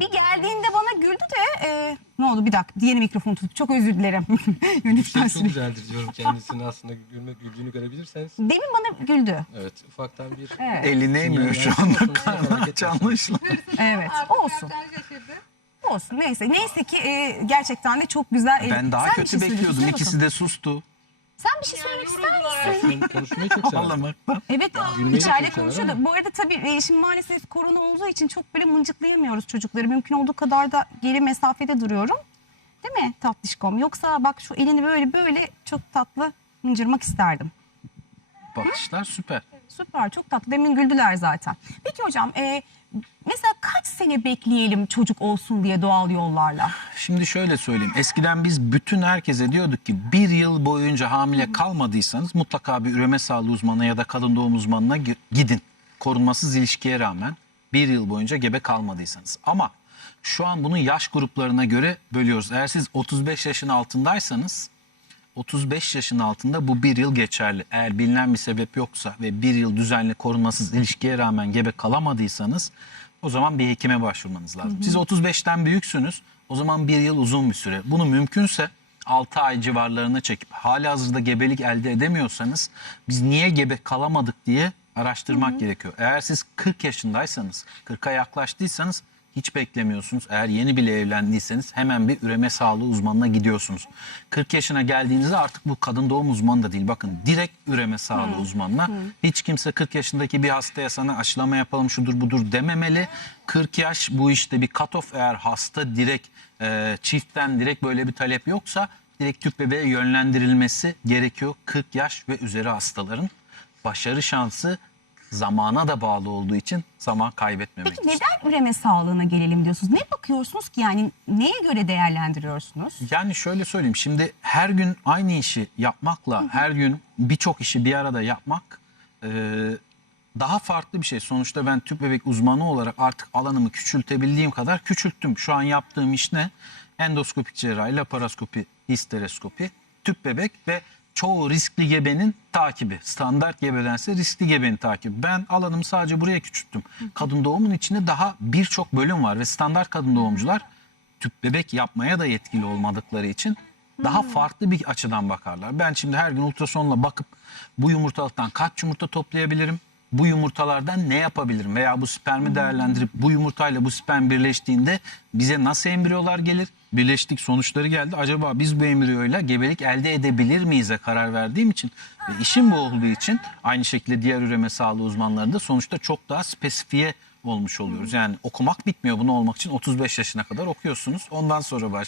Bir geldiğinde bana güldü de e, ne oldu bir dakika yeni mikrofon tutup çok özür dilerim. Yönetmen Çok sürekli- güzeldir diyorum kendisini aslında gülme, güldüğünü görebilirseniz. Demin bana güldü. Evet ufaktan bir... Evet. Eli neymiyor şu anda karnı anlaşılan. Evet olsun. Olsun neyse. Neyse ki e, gerçekten de çok güzel. Ben daha sen bir kötü şey bekliyordum. söyle İkisi bakalım. de sustu. Sen bir şey söylemek ister misin? Kon- Konuşmayı çok sever. Ağlamaktan. Evet Gülmeyi de içeride çok sever konuşuyordu. Bu arada tabii e, şimdi maalesef korona olduğu için çok böyle mıncıklayamıyoruz çocukları. Mümkün olduğu kadar da geri mesafede duruyorum. Değil mi tatlışkom? Yoksa bak şu elini böyle böyle çok tatlı mıncırmak isterdim. Bakışlar süper. Süper çok tatlı. Demin güldüler zaten. Peki hocam e, mesela kaç sene bekleyelim çocuk olsun diye doğal yollarla? Şimdi şöyle söyleyeyim. Eskiden biz bütün herkese diyorduk ki bir yıl boyunca hamile kalmadıysanız mutlaka bir üreme sağlığı uzmanına ya da kadın doğum uzmanına gi- gidin. Korunmasız ilişkiye rağmen bir yıl boyunca gebe kalmadıysanız. Ama şu an bunu yaş gruplarına göre bölüyoruz. Eğer siz 35 yaşın altındaysanız 35 yaşın altında bu bir yıl geçerli. Eğer bilinen bir sebep yoksa ve bir yıl düzenli korunmasız ilişkiye rağmen gebe kalamadıysanız o zaman bir hekime başvurmanız lazım. Siz 35'ten büyüksünüz o zaman bir yıl uzun bir süre. Bunu mümkünse 6 ay civarlarına çekip hali hazırda gebelik elde edemiyorsanız biz niye gebe kalamadık diye araştırmak gerekiyor. Eğer siz 40 yaşındaysanız 40'a yaklaştıysanız hiç beklemiyorsunuz. Eğer yeni bile evlendiyseniz hemen bir üreme sağlığı uzmanına gidiyorsunuz. 40 yaşına geldiğinizde artık bu kadın doğum uzmanı da değil. Bakın direkt üreme sağlığı uzmanına. Hiç kimse 40 yaşındaki bir hastaya sana aşılama yapalım şudur budur dememeli. 40 yaş bu işte bir cut off eğer hasta direkt e, çiftten direkt böyle bir talep yoksa direkt tüp bebeğe yönlendirilmesi gerekiyor. 40 yaş ve üzeri hastaların başarı şansı zamana da bağlı olduğu için zaman kaybetmemek. Peki neden üreme sağlığına gelelim diyorsunuz? Ne bakıyorsunuz ki yani neye göre değerlendiriyorsunuz? Yani şöyle söyleyeyim şimdi her gün aynı işi yapmakla her gün birçok işi bir arada yapmak e, daha farklı bir şey. Sonuçta ben tüp bebek uzmanı olarak artık alanımı küçültebildiğim kadar küçülttüm. Şu an yaptığım iş ne? Endoskopik cerrahi, laparoskopi, histeroskopi, tüp bebek ve çoğu riskli gebenin takibi. Standart gebedense riskli gebenin takibi. Ben alanımı sadece buraya küçülttüm. Kadın doğumun içinde daha birçok bölüm var ve standart kadın doğumcular tüp bebek yapmaya da yetkili olmadıkları için daha farklı bir açıdan bakarlar. Ben şimdi her gün ultrasonla bakıp bu yumurtalıktan kaç yumurta toplayabilirim? Bu yumurtalardan ne yapabilirim? Veya bu spermi değerlendirip bu yumurtayla bu sperm birleştiğinde bize nasıl embriyolar gelir? Birleştik sonuçları geldi. Acaba biz bu embriyoyla gebelik elde edebilir miyize karar verdiğim için ve işim bu olduğu için aynı şekilde diğer üreme sağlığı uzmanlarında sonuçta çok daha spesifiye olmuş oluyoruz. Yani okumak bitmiyor bunu olmak için 35 yaşına kadar okuyorsunuz. Ondan sonra baş